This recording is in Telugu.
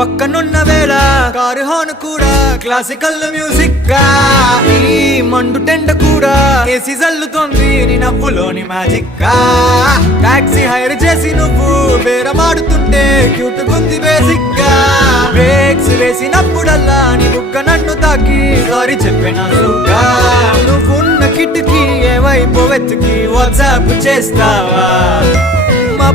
పక్కనున్న వేళ కారు హార్న్ కూడా క్లాసికల్ మ్యూజిక్ గా, ఈ మండు టెండ కూడా ఏసీ జల్లుతోంది నీ నవ్వులోని మ్యాజిక్ గా. టాక్సీ హైర్ చేసి నువ్వు బేరమాడుతుంటే క్యూట్ గుంది బేసిక్ గా. బ్రేక్స్ వేసినప్పుడల్లా నీ బుగ్గ నన్ను తాకి సారీ చెప్పిన సుగా. నువ్వున్న కిటికీ ఏ వైపు వెతికి వాట్సాప్ చేస్తావా? మా